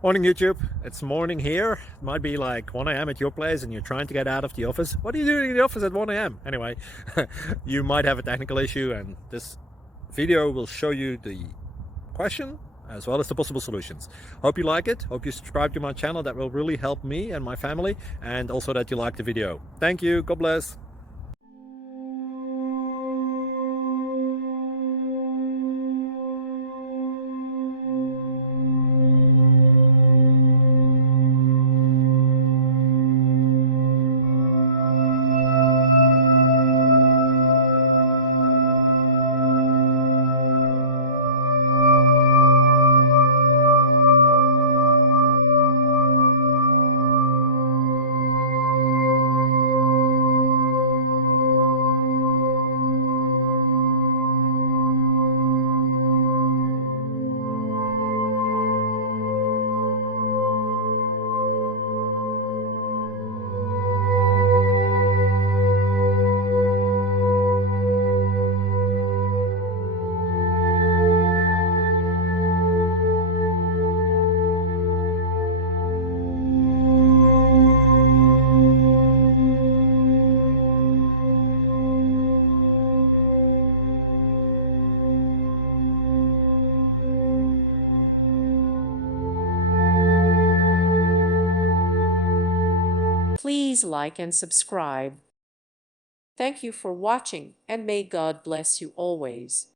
Morning YouTube, it's morning here. It might be like 1 a.m. at your place and you're trying to get out of the office. What are you doing in the office at 1 a.m.? Anyway, you might have a technical issue and this video will show you the question as well as the possible solutions. Hope you like it, hope you subscribe to my channel. That will really help me and my family, and also that you like the video. Thank you, God bless. Please like and subscribe. Thank you for watching, and may God bless you always.